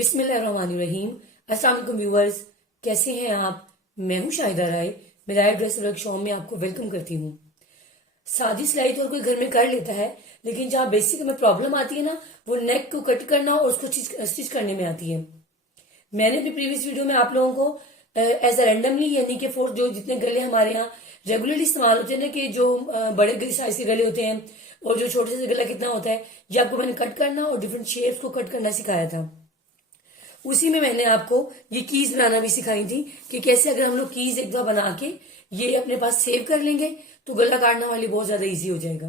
बिस्मिल्लाहिर्रहमानिर्रहीम। अस्सलाम वालेकुम व्यूअर्स, कैसे हैं आप? मैं हूं शाहिदा राय। मेरा ड्रेस वर्कशॉप में आपको वेलकम करती हूं। सादी सिलाई तो हर कोई घर में कर लेता है, लेकिन जहाँ बेसिक में प्रॉब्लम आती है ना, वो नेक को कट करना और उसको स्टिच करने में आती है। मैंने भी प्रीवियस वीडियो में आप लोगों को एज अ रैंडमली, यानी कि फोर जो जितने गले हमारे यहाँ रेगुलरली इस्तेमाल होते हैं ना, कि जो बड़े साइज के गले होते हैं और जो छोटे से गला कितना होता है, ये आपको मैंने कट करना और डिफरेंट शेप्स को कट करना सिखाया था। उसी में मैंने आपको ये कीज बनाना भी सिखाई थी कि कैसे अगर हम लोग कीज एक दफा बना के ये अपने पास सेव कर लेंगे तो गला काटना वाली बहुत ज्यादा इजी हो जाएगा।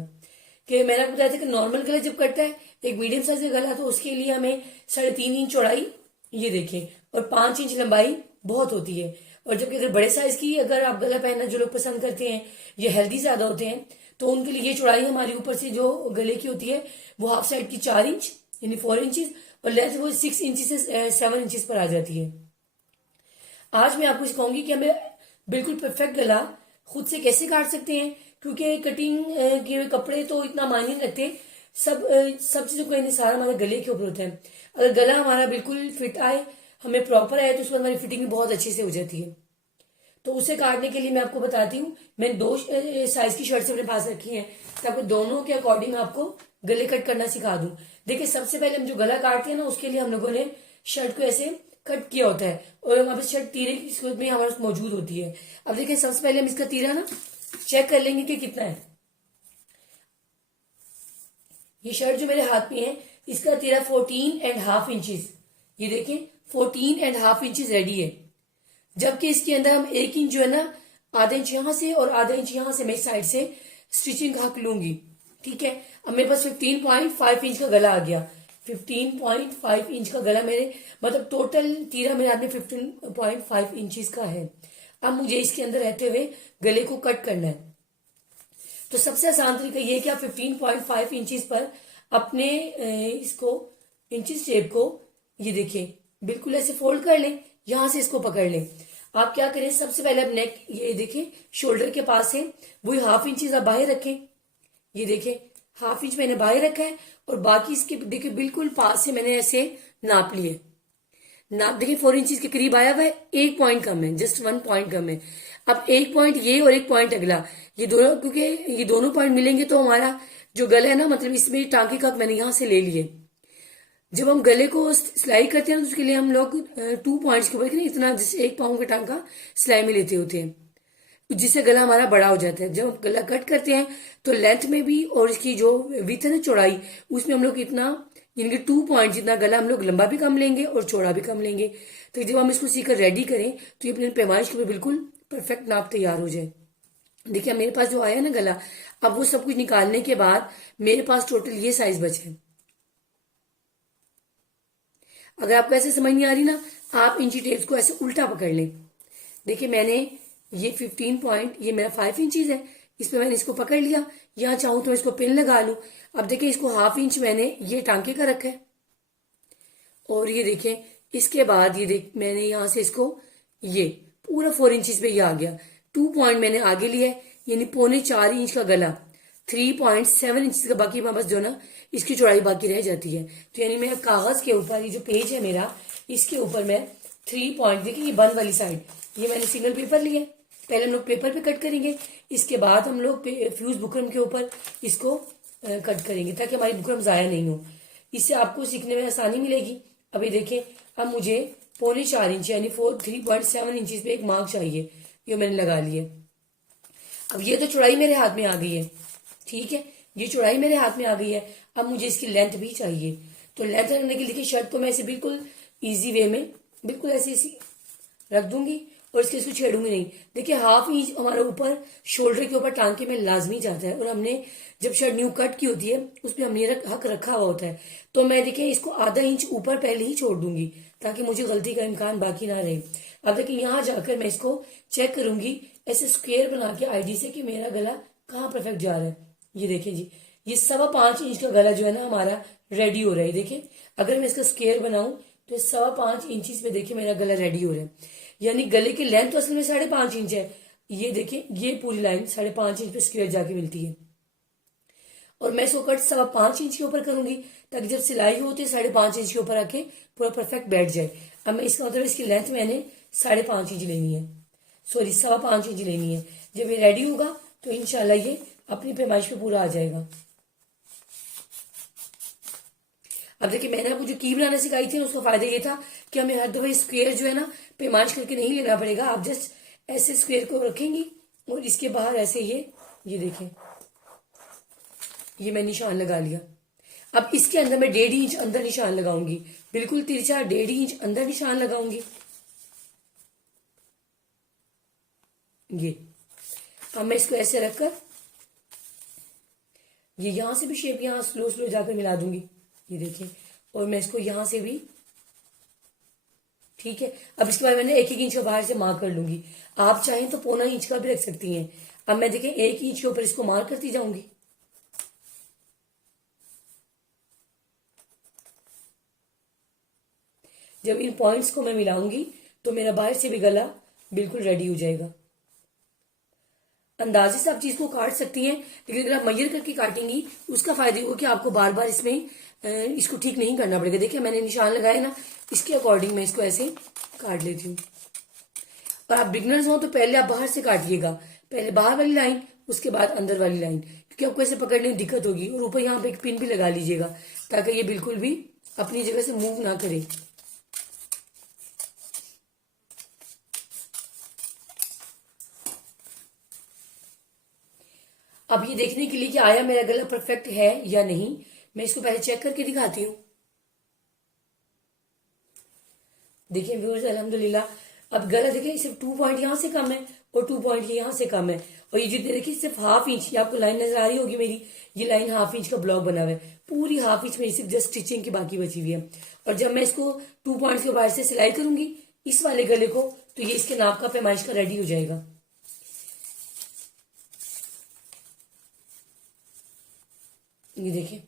कि मैंने आपको बताया था कि नॉर्मल गला जब कटता है, एक मीडियम साइज का गला, तो उसके लिए हमें 3.5 इंच चौड़ाई, ये देखें, और 5 इंच लंबाई बहुत होती है। और जबकि अगर बड़े साइज की अगर आप गला पहनना जो लोग पसंद करते हैं, ये हेल्दी ज्यादा होते हैं, तो उनके लिए ये चौड़ाई हमारी ऊपर से जो गले की होती है वो हाफ साइड की 4 इंच यानी 4 इंचेस, और लेंथ वो 6 इंच से 7 इंचेस पर आ जाती है। आज मैं आपको सिखाऊंगी कि हमें बिल्कुल परफेक्ट गला खुद से कैसे काट सकते हैं, क्योंकि कटिंग किए हुए कपड़े तो इतना मायने नहीं रखते। सब चीजों का सारा हमारे गले के ऊपर होता है। अगर गला हमारा बिल्कुल फिट आए, हमें प्रॉपर आए, तो उसके बाद हमारी फिटिंग भी बहुत अच्छे से हो जाती है। तो उसे काटने के लिए मैं आपको बताती हूँ। मैंने 2 साइज की शर्ट अपने पास रखी है, ताकि दोनों के अकॉर्डिंग आपको गले कट करना सिखा दूं। देखिए, सबसे पहले हम जो गला काटते हैं ना, उसके लिए हम लोगों ने शर्ट को ऐसे कट किया होता है, और वहां पर शर्ट तीरे की सूरत में हमारे पास मौजूद होती है। अब देखिए, सबसे पहले हम इसका तीरा ना चेक कर लेंगे कि कितना है। ये शर्ट जो मेरे हाथ में है, इसका तीरा 14.5 इंचेस, ये देखें 14.5 इंचेस रेडी है। जबकि इसके अंदर हम 1 इंच जो है ना, आधा इंच यहां से और आधा इंच यहां से मैं साइड से स्टिचिंग हक लूंगी। ठीक है, अब मेरे पास 15.5 इंच का गला आ गया। 15.5 इंच का गला मेरे, मतलब टोटल तीरा मेरे हाथ में 15.5 इंचेस का है। अब मुझे इसके अंदर रहते हुए गले को कट करना है। तो सबसे आसान तरीका ये है कि आप 15.5 इंचेस पर अपने इसको इंचेस टेप को, ये देखिए, बिल्कुल ऐसे फोल्ड कर लें, यहां से इसको पकड़ लें। आप क्या करें, सबसे पहले आप नेक, ये देखें, शोल्डर के पास है, वही हाफ इंचेस आप बाहर रखें। ये देखें, हाफ इंच मैंने बाहर रखा है, और बाकी इसके देखिए बिल्कुल पास से मैंने ऐसे नाप लिए। नाप देखिए 4 इंचेस के करीब आया हुआ है। 1 पॉइंट कम है, जस्ट 1 पॉइंट कम है। अब 1 पॉइंट ये और 1 पॉइंट अगला, ये दोनों, क्योंकि ये दोनों पॉइंट मिलेंगे तो हमारा जो गला है ना, मतलब इसमें टांके का मैंने यहां से ले लिए। जब हम गले को सिलाई करते हैं तो उसके लिए हम लोग 2 पॉइंट्स के ऊपर इतना, जैसे 1 पाउंड का टांका सिलाई में लेते होते हैं, जिससे गला हमारा बड़ा हो जाता है। जब हम गला कट करते हैं तो लेंथ में भी और इसकी जो विड्थ है ना, चौड़ाई, उसमें हम लोग इतना, यानी कि 2 पॉइंट जितना गला हम लोग लंबा भी कम लेंगे और चौड़ा भी कम लेंगे। तो जब हम इसको सीकर रेडी करें तो ये अपने पैमाइश के ऊपर बिल्कुल परफेक्ट नाप तैयार हो जाए। देखिए, मेरे पास जो आया ना गला, अब वो सब कुछ निकालने के बाद मेरे पास टोटल ये साइज बचे। अगर आपको ऐसे समझ नहीं आ रही ना, आप इंची टेप्स को ऐसे उल्टा पकड़ लें। देखिए, मैंने ये 15 पॉइंट, ये मेरा 5 इंचीज है, इसमें मैंने इसको पकड़ लिया। यहाँ चाहूं तो इसको पिन लगा लूं। अब देखिए, इसको हाफ इंच मैंने ये टांके का रखा है, और ये देखें, इसके बाद ये देख, मैंने यहां से इसको, ये पूरा 4 इंचीज पे ये आ गया। 2 पॉइंट मैंने आगे लिया है, यानी 3.25 इंच का गला, 3.7 इंच का बाकी बस जो ना इसकी चौड़ाई बाकी रह जाती है। तो यानी मैं कागज के ऊपर, ये जो पेज है मेरा, इसके ऊपर मैं 3 पॉइंट, देखिए ये बंद वाली साइड, ये मैंने सिंगल पेपर लिया। पहले हम लोग पेपर पे कट करेंगे, इसके बाद हम लोग फ्यूज बुकरम के ऊपर इसको कट करेंगे, ताकि हमारी बुकरम जाया नहीं हो। इससे आपको सीखने में आसानी मिलेगी। अभी देखें, अब मुझे 3.25 इंच यानी 3.7 इंचज पे एक मार्क चाहिए, ये मैंने लगा लिए। अब ये तो चौड़ाई मेरे हाथ में आ गई है, ठीक है, ये चौड़ाई मेरे हाथ में आ गई है। अब मुझे इसकी लेंथ भी चाहिए। तो लेंथ रखने के लिए शर्ट को मैं ऐसे बिल्कुल इजी वे में बिल्कुल ऐसे रख दूंगी, और इसको छेड़ूंगी नहीं। देखिए, हाफ इंच हमारे ऊपर शोल्डर के ऊपर टांके में लाजमी जाता है, और हमने जब शर्ट न्यू कट की होती है उसमें हमने हक रखा हुआ होता है। तो मैं देखिए इसको आधा इंच ऊपर पहले ही छोड़ दूंगी, ताकि मुझे गलती का इम्कान बाकी ना रहे। अब देखिए, यहाँ जाकर मैं इसको चेक करूंगी ऐसे स्क्वेयर बना के आईडी से, कि मेरा गला कहाँ परफेक्ट जा रहा है। ये देखिए जी, ये 5.25 इंच का गला जो है ना हमारा रेडी हो रहा है। देखिए, अगर मैं इसका स्क्वेयर बनाऊं तो 5.25 इंचज पे देखिए मेरा गला रेडी हो रहा है। यानी गले की लेंथ तो असल में 5.5 इंच है। ये देखिए, ये पूरी लाइन 5.5 इंच पे स्क्वेयर जाके मिलती है। और मैं इसको कट 5.25 इंच के ऊपर करूंगी, ताकि जब सिलाई हो तो 5.5 इंच के ऊपर आके पूरा परफेक्ट बैठ जाए। अब मैं इसका मतलब इसकी लेंथ मैंने 5.5 इंच लेनी है, सॉरी 5.25 इंच लेनी है। जब ये रेडी होगा तो इंशाल्लाह ये अपनी पैमाइश पे पूरा आ जाएगा। अब देखिए, मैंने आपको जो की बनाना सिखाई थी उसका फायदा ये था कि हमें हर दफा स्क्वायर जो है ना पैमाइश करके नहीं लेना पड़ेगा। आप जस्ट ऐसे स्क्वायर को रखेंगी और इसके बाहर ऐसे ये देखें, ये मैं निशान लगा लिया। अब इसके अंदर मैं 1.5 इंच अंदर निशान लगाऊंगी, बिल्कुल तिरछा 1.5 इंच अंदर निशान लगाऊंगी। ये अब मैं इसको ऐसे रखकर ये यहां से भी शेप यहां स्लो स्लो जाकर मिला दूंगी, ये देखिए। और मैं इसको यहां से भी, ठीक है। अब इसके बाद मैंने 1-1 इंच का बाहर से मार्क कर लूंगी। आप चाहें तो 1.25 इंच का भी रख सकती हैं। अब मैं देखें 1 इंच के ऊपर इसको मार्क करती जाऊंगी। जब इन पॉइंट्स को मैं मिलाऊंगी तो मेरा बाहर से भी गला बिल्कुल रेडी हो जाएगा। अंदाजे से आप चीज को काट सकती हैं, लेकिन अगर आप मैयर करके काटेंगी उसका फायदा होगा कि आपको बार बार इसमें इसको ठीक नहीं करना पड़ेगा। देखिए मैंने निशान लगाया ना, इसके अकॉर्डिंग मैं इसको ऐसे काट लेती हूँ। और आप बिगनर्स हो तो पहले आप बाहर से काटिएगा, पहले बाहर वाली लाइन उसके बाद अंदर वाली लाइन, क्योंकि आपको ऐसे पकड़ने में दिक्कत होगी। और ऊपर यहाँ पे एक पिन भी लगा लीजिएगा ताकि ये बिल्कुल भी अपनी जगह से मूव ना करे। अब ये देखने के लिए कि आया मेरा गला परफेक्ट है या नहीं, मैं इसको पहले चेक करके दिखाती हूँ। देखिए व्यूअर्स, अल्हम्दुलिल्लाह अब गला देखिए सिर्फ 2 पॉइंट यहाँ से कम है और 2 पॉइंट ये यहाँ से कम है। और ये जो देखिए सिर्फ 1/2 इंच, ये आपको लाइन नजर आ रही होगी मेरी, ये लाइन 1/2 इंच का ब्लॉक बना हुआ है। पूरी 1/2 इंच मेरी सिर्फ जस्ट स्टिचिंग की बाकी बची हुई है। और जब मैं इसको 2 पॉइंट के बाहर से सिलाई करूंगी इस वाले गले को, तो ये इसके नाप का पैमाइश का रेडी हो जाएगा। ये देखिए,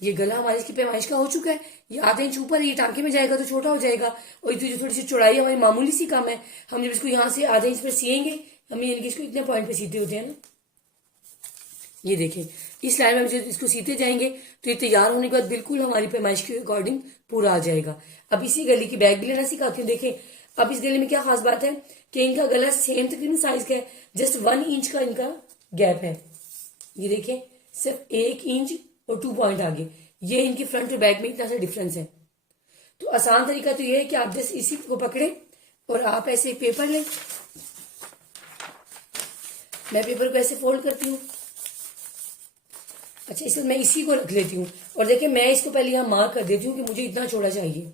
ये गला हमारे इसकी पैमाइश का हो चुका है। ये आधा इंच ऊपर, ये टांके में जाएगा तो छोटा हो जाएगा। और ये जो थोड़ी सी चौड़ाई हमारी मामूली सी कम है, हम जब इसको यहाँ से आधा इंच पर सिएंगे, हम यानी कि इसको इतने पॉइंट पे सीते होते हैं ना, ये देखिए इस लाइन में जब इसको सीते जाएंगे तो ये तैयार होने के बाद बिल्कुल हमारी पैमाइश के अकॉर्डिंग पूरा आ जाएगा। अब इसी गले की बैग भी लेना सिखाती हूँ। देखें अब इस गले में क्या खास बात है कि इनका गला सेम तकरीबन साइज का है, जस्ट 1 इंच का इनका गैप है। ये देखिए सिर्फ 1 इंच और 2 पॉइंट आगे, ये इनकी फ्रंट और बैक में इतना सा डिफरेंस है। तो आसान तरीका तो ये है कि आप जस्ट इसी को पकड़े और आप ऐसे पेपर लें। मैं पेपर को ऐसे फोल्ड करती हूँ। अच्छा, इसमें मैं इसी को रख लेती हूँ और देखिए मैं इसको पहले यहाँ मार्क कर देती हूँ कि मुझे इतना चौड़ा चाहिए,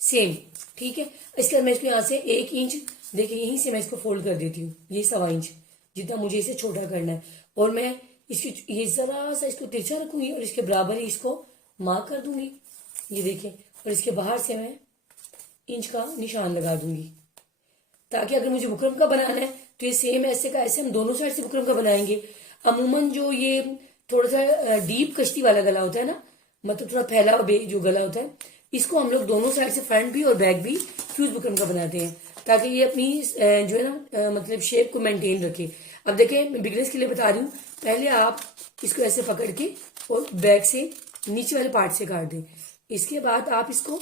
सेम, ठीक है। इसके बाद मैं इसको यहाँ से 1 इंच, देखिए यहीं से मैं इसको फोल्ड कर देती हूँ, ये 1.25 इंच जितना मुझे इसे छोटा करना है। और मैं इसकी ये जरा सा इसको तिरछा रखूंगी और इसके बराबर ही इसको मार्क कर दूंगी, ये देखिए। और इसके बाहर से मैं इंच का निशान लगा दूंगी, ताकि अगर मुझे बुकरम का बनाना है तो ये सेम ऐसे का ऐसे हम दोनों साइड से बुकरम का बनाएंगे। अमूमन जो ये थोड़ा सा डीप कश्ती वाला गला होता है ना, मतलब थोड़ा फैला हुआ जो गला होता है, इसको हम लोग दोनों साइड से फ्रंट भी और बैक भी फ्यूज बुकरम का बनाते हैं, ताकि ये अपनी जो है ना मतलब शेप को मेंटेन रखे। अब देखिए मैं बिगनर्स के लिए बता रही हूँ, पहले आप इसको ऐसे पकड़ के और बैक से नीचे वाले पार्ट से काट दें। इसके बाद आप इसको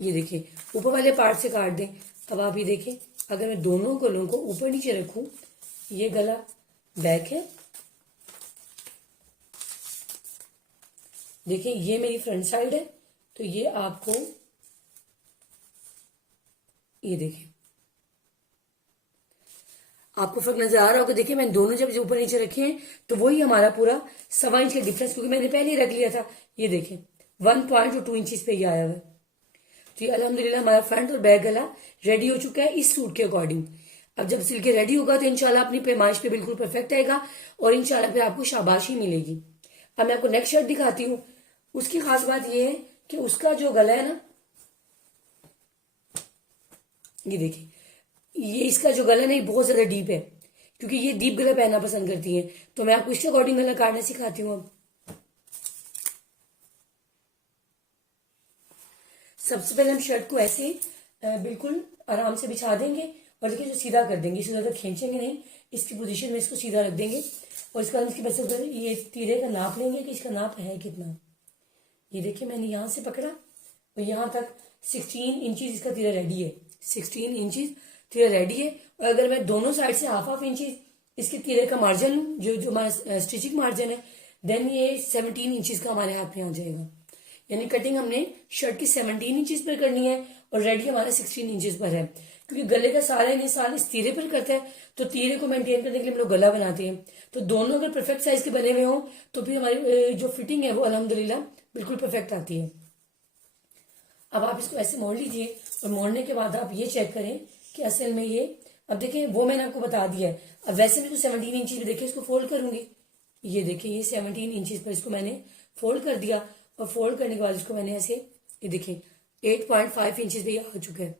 ये देखिए ऊपर वाले पार्ट से काट दें। अब आप ये देखें, अगर मैं दोनों गलों को ऊपर नीचे रखूं, ये गला बैक है, देखिए ये मेरी फ्रंट साइड है, तो ये आपको ये देखें आपको फर्क नजर आ रहा होगा। देखिए मैंने दोनों जब ऊपर नीचे रखे हैं तो वही हमारा पूरा 1.25 इंच का डिफरेंस, क्योंकि मैंने पहले ही रख लिया था। ये देखें 1.2 इंचेस पे ये आया हुआ है। तो ये अल्हम्दुलिल्लाह हमारा फ्रंट और बैक गला रेडी हो चुका है इस सूट के अकॉर्डिंग। अब जब सिल के रेडी होगा तो इंशाल्लाह अपनी पैमाइश पे बिल्कुल परफेक्ट आएगा और इंशाल्लाह फिर आपको शाबाशी मिलेगी। अब मैं आपको नेक्स्ट शर्ट दिखाती हूँ। उसकी खास बात यह है कि उसका जो गला है ना, ये देखिए ये इसका जो गला नहीं बहुत ज्यादा डीप है, क्योंकि ये डीप गला पहनना पसंद करती है। तो मैं आपको इसके अकॉर्डिंग गला काटना सिखाती हूँ। अब सबसे पहले हम शर्ट को ऐसे बिल्कुल आराम से बिछा देंगे और देखिए जो सीधा कर देंगे, इसको ज़्यादा खींचेंगे नहीं, इसकी पोजीशन में इसको सीधा रख देंगे। और इसके बाद इसके बस उधर ये तीरे का नाप लेंगे कि इसका नाप है कितना। ये देखिए मैंने यहाँ से पकड़ा और यहाँ तक 16 इंचज इसका तीरा रेडी है। 16 इंचज तीरा रेडी है। और अगर मैं दोनों साइड से हाफ इंचज इसके तीरे का मार्जिन लूँ, जो हमारा स्टिचिंग मार्जिन है, देन ये 17 इंचज का हमारे हाथ में आ जाएगा। यानी कटिंग हमने शर्ट की 17 इंचज पर करनी है और रेडी हमारा 16 इंचज पर है। क्योंकि गले का सारा इंसान इस तीरे पर करता है, तो तीरे को मेंटेन करने के लिए हम लोग गला बनाते हैं। तो दोनों अगर परफेक्ट साइज के बने हुए हों तो फिर हमारी जो फिटिंग है वो अल्हम्दुलिल्लाह बिल्कुल परफेक्ट आती है। अब आप इसको ऐसे मोड़ लीजिए और मोड़ने के बाद आप ये चेक करें कि असल में ये, अब देखिए वो मैंने आपको बता दिया है। अब वैसे मैं तो 17 इंचज पे देखिए इसको फोल्ड करूंगी। ये देखिए ये 17 इंचज पर इसको मैंने फोल्ड कर दिया और फोल्ड करने के बाद इसको मैंने ऐसे, ये देखिए 8.5 इंचज पे ये आ चुका है।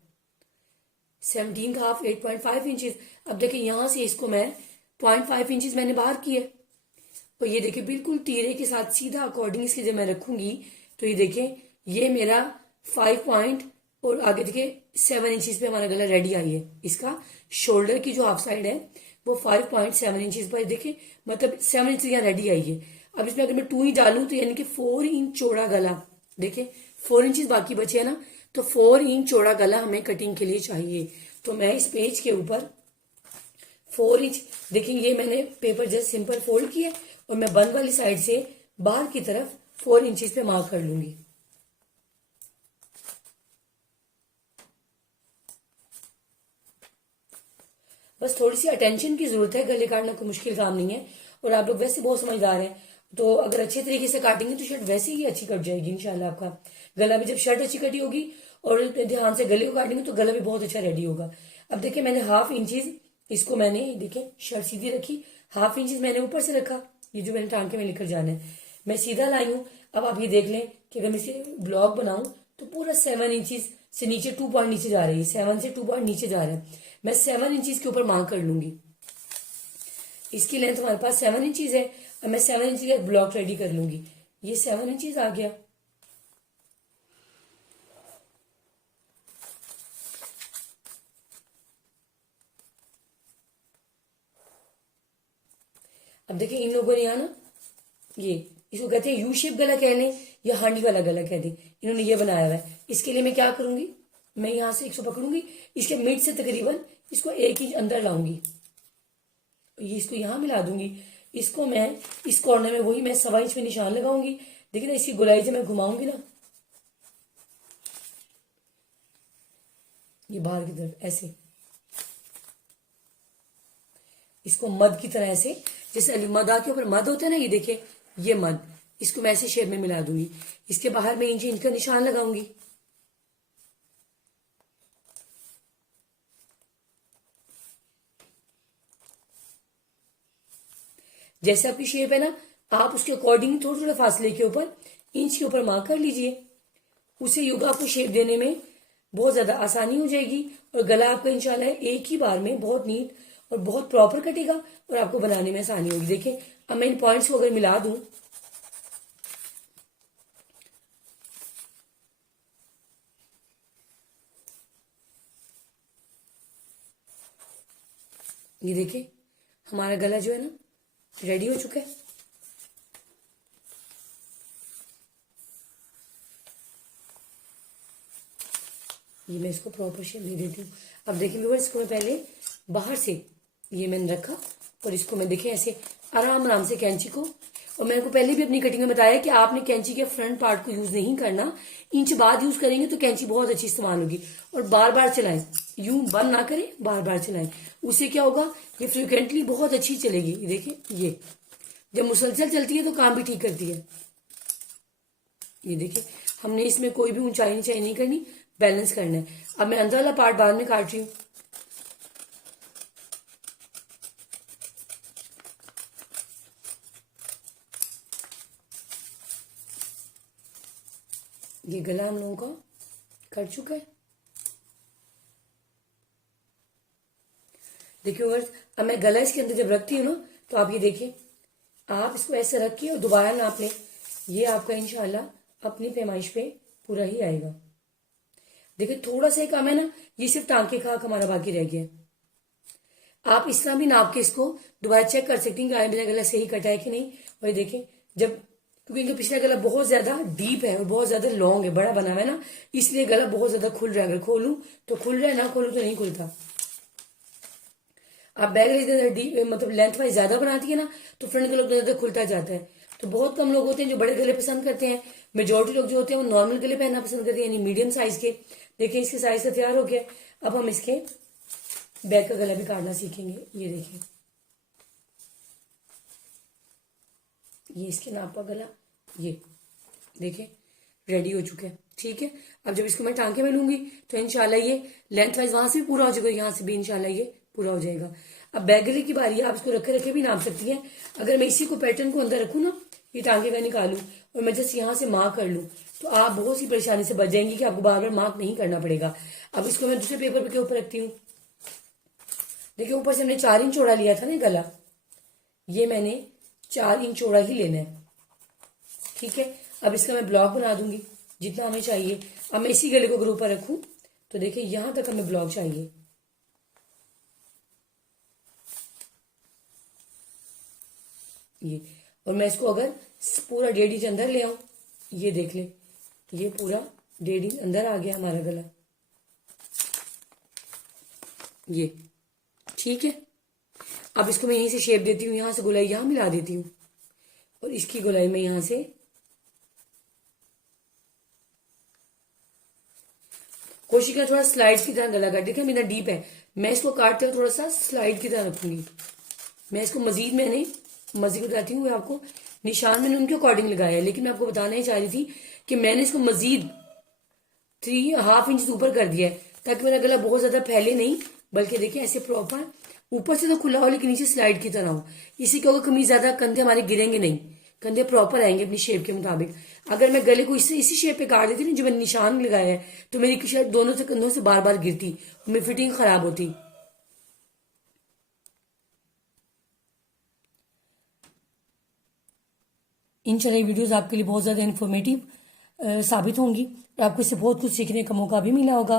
17 का हाफ 8.5 इंचज। अब देखिए यहां से इसको मैं 0.5 इंचज मैंने बाहर किया और ये देखिए बिल्कुल तीरे के साथ सीधा अकॉर्डिंग इसके जब मैं रखूंगी तो ये देखिए ये मेरा 5 पॉइंट और आगे देखिए 7 इंचज पे हमारा गला रेडी आई है। इसका शोल्डर की जो हाफ साइड है वो 5.7 इंचज पर देखिए, मतलब 7 इंच यहाँ रेडी आई है। अब इसमें अगर मैं 2 इंच डालूं तो यानी कि 4 इंच चौड़ा गला, देखिए 4 इंचज बाकी बचे है ना, तो 4 इंच चौड़ा गला हमें कटिंग के लिए चाहिए। तो मैं इस पेज के ऊपर 4 इंच, देखिए ये मैंने पेपर जस्ट सिंपल फोल्ड किया और मैं बंद वाली साइड से बाहर की तरफ 4 इंचज पे मार्क कर लूंगी। बस थोड़ी सी अटेंशन की जरूरत है, गले काटना कोई मुश्किल काम नहीं है। और आप लोग वैसे बहुत समझदार हैं, तो अगर अच्छे तरीके से काटेंगे तो शर्ट वैसे ही अच्छी कट जाएगी इंशाल्लाह। आपका गला भी, जब शर्ट अच्छी कटी होगी और ध्यान से गले को काटेंगे तो गला भी बहुत अच्छा रेडी होगा। अब देखिए मैंने हाफ इंचज इसको मैंने, देखिए शर्ट सीधी रखी, हाफ इंचज मैंने ऊपर से रखा, ये जो मैंने टांके में लेकर जाना है मैं सीधा लाई हूँ। अब आप ये देख लें कि अगर मैं इसे ब्लॉक बनाऊं तो पूरा 7 इंचज से नीचे 2 पॉइंट नीचे जा रही है, 7 से 2 पॉइंट नीचे जा रहा है। मैं 7 इंचज के ऊपर मार्क कर लूंगी। इसकी लेंथ हमारे पास 7 इंचज है। अब मैं 7 इंच का ब्लॉक रेडी कर लूंगी। ये 7 इंचज आ गया। अब देखिए इन लोगों ने यहाँ ना, ये इसको कहते हैं यू शेप गला कह लें या हांडी वाला गला कह दें, इन्होंने ये बनाया हुआ है। इसके लिए मैं क्या करूंगी, मैं यहां से 100 पकड़ूंगी, इसके मिड से तकरीबन इसको 1 इंच अंदर लाऊंगी, ये इसको यहां मिला दूंगी। इसको मैं इस कॉर्नर में वही मैं 1.25 इंच में निशान लगाऊंगी। देखिए ना इसकी गोलाई जब मैं घुमाऊंगी ना, ये बाहर की तरफ ऐसे, इसको मद की तरह ऐसे, जैसे मदा के ऊपर मद होता है ना, ये देखिए ये मद, इसको मैं ऐसे शेप में मिला दूंगी। इसके बाहर मैं इंच का निशान लगाऊंगी। जैसे आपकी शेप है ना, आप उसके अकॉर्डिंग थोड़ा थोड़ा फासले के ऊपर इंच के ऊपर मार्क कर लीजिए। उसे योग आपको शेप देने में बहुत ज्यादा आसानी हो जाएगी और गला आपका इंशाल्लाह एक ही बार में बहुत नीट और बहुत प्रॉपर कटेगा और आपको बनाने में आसानी होगी। देखिए अब मैं इन पॉइंट्स को अगर मिला दूं, ये देखिए हमारा गला जो है ना रेडी हो चुका है। ये मैं इसको प्रॉपर शेप दे देती हूँ। अब देखिए व्यूअर्स, इसको मैं पहले बाहर से ये मैंने रखा और इसको मैं देखिए ऐसे आराम आराम से कैंची को, और मैंने को पहले भी अपनी कटिंग में बताया कि आपने कैंची के फ्रंट पार्ट को यूज नहीं करना, इंच बाद यूज करेंगे तो कैंची बहुत अच्छी इस्तेमाल होगी। और बार बार चलाएं, यूं बंद ना करें, बार बार चलाएं। उससे क्या होगा, ये फ्रिक्वेंटली बहुत अच्छी चलेगी। देखिए ये जब मुसलसल चलती है तो काम भी ठीक करती है। ये देखिए हमने इसमें कोई भी ऊंचाई नीचाई नहीं करनी, बैलेंस करना है। अब मैं अंदर वाला पार्ट बाद में काट रही हूँ। ये गला हम लोगों का कट चुका है। देखिए व्यूअर्स, अब मैं गला इसके अंदर जब रखती हूँ ना, तो आप ये देखिए, आप इसको ऐसे रखिए और दोबारा नाप लें। ये आपका इंशाल्लाह अपनी पैमाइश पे पूरा ही आएगा। देखिए थोड़ा सा ही कम है ना, ये सिर्फ टांके का हमारा बाकी रह गया है। आप इस तरह भी नाप के इसको दोबारा चेक कर सकती हैं कि मेरा गला सही कटा है कि नहीं। और ये देखें, जब क्योंकि इनका पिछला गला बहुत ज्यादा डीप है और बहुत ज्यादा लॉन्ग है, बड़ा बना हुआ है ना, इसलिए गला बहुत ज्यादा खुल रहा है। अगर खोलूं तो खुल रहा है, ना खोलूं तो नहीं खुलता। आप बैग मतलब लेंथ वाइज ज्यादा बनाती है ना, तो फ्रंट गला ज्यादा खुलता जाता है। तो बहुत कम लोग होते हैं जो बड़े गले पसंद करते हैं। मेजोरिटी लोग जो होते हैं वो नॉर्मल गले पहनना पसंद करते हैं, यानी मीडियम साइज के। देखिए इसके साइज से तैयार हो गया। अब हम इसके बैक का गला भी काटना सीखेंगे। ये देखिए, ये इसके नाप का गला, ये देखिए रेडी हो चुका है। ठीक है, अब जब इसको मैं टांके में लूंगी तो इंशाल्लाह ये लेंथ वाइज वहां से भी पूरा हो जाएगा, यहाँ से भी इंशाल्लाह ये पूरा हो जाएगा। अब बैक गले की बारी है, आप इसको रखे रखे भी नाप सकती हैं। अगर मैं इसी को पैटर्न को अंदर रखूँ ना, ये टांके में निकालूं और मैं जस्ट यहाँ से मार्क कर लूँ, तो आप बहुत सी परेशानी से बच जाएंगी कि आपको बार बार मार्क नहीं करना पड़ेगा। अब इसको मैं दूसरे पेपर के ऊपर रखती हूँ। देखिए ऊपर से हमने 4 इंच चौड़ा लिया था ना गला, ये मैंने 4 इंच चौड़ा ही लेना है। ठीक है, अब इसका मैं ब्लॉक बना दूंगी जितना हमें चाहिए। अब मैं इसी गले को अगर ऊपर रखूं तो देखिए यहां तक हमें ब्लॉक चाहिए। ये, और मैं इसको अगर पूरा 1.5 इंच अंदर ले आऊं, ये देख ले, ये पूरा 1.5 इंच अंदर आ गया हमारा गला। ये ठीक है, अब इसको मैं यहीं से शेप देती हूँ, यहां से गोलाई यहां मिला देती हूँ और इसकी गोलाई में यहां से कोशिश करें थोड़ा स्लाइड की तरह गला काट। देखिए मेरा डीप है, मैं इसको काटते हुए थोड़ा सा स्लाइड की तरह रखूंगी। मैं इसको मजीद बताती हूँ आपको, निशान मैंने उनके अकॉर्डिंग लगाया है, लेकिन मैं आपको बताना ही चाह रही थी कि मैंने इसको मजीद 3.5 इंच ऊपर कर दिया है, ताकि मेरा गला बहुत ज्यादा फैले नहीं, बल्कि देखिए ऐसे प्रॉपर ऊपर से तो खुला हो लेकिन नीचे स्लाइड की तरह हो। इससे क्या होगा, कमीज ज्यादा कंधे हमारे गिरेंगे नहीं, कंधे प्रॉपर आएंगे अपनी शेप के मुताबिक। अगर मैं गले को इसी शेप पे काट देती ना जो मैंने निशान लगाया है, तो मेरी शर्ट दोनों से कंधों से बार बार गिरती और मेरी फिटिंग खराब होती। इंशाल्लाह वीडियोस आपके लिए बहुत ज़्यादा इन्फॉर्मेटिव साबित होंगी और आपको इससे बहुत कुछ सीखने का मौका भी मिला होगा।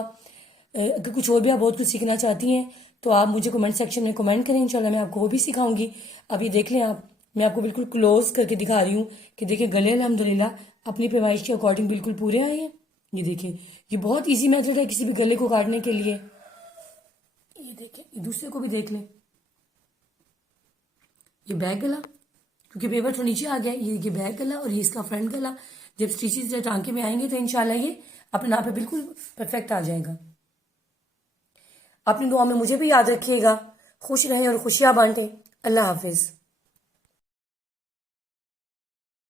अगर कुछ और भी आप बहुत कुछ सीखना चाहती हैं तो आप मुझे कमेंट सेक्शन में कमेंट करें, इंशाल्लाह मैं आपको वो भी सिखाऊंगी। अब ये देख लें आप, मैं आपको बिल्कुल क्लोज करके दिखा रही हूँ कि देखिए गले अल्हम्दुलिल्लाह अपनी पैमाइश के अकॉर्डिंग बिल्कुल पूरे आए हैं। ये देखिए, ये बहुत ईजी मेथड है किसी भी गले को काटने के लिए। ये देखें, दूसरे को भी देख लें, ये बैक गला, क्योंकि पेपर थोड़ा नीचे आ गया, ये बैक गला और ये इसका फ्रंट गला। जब स्टिचेस टांके में आएंगे तो इंशाल्लाह ये अपने नाप पे बिल्कुल परफेक्ट आ जाएगा। अपनी दुआ में मुझे भी याद रखिएगा। खुश रहें और खुशियां बांटें। अल्लाह हाफिज।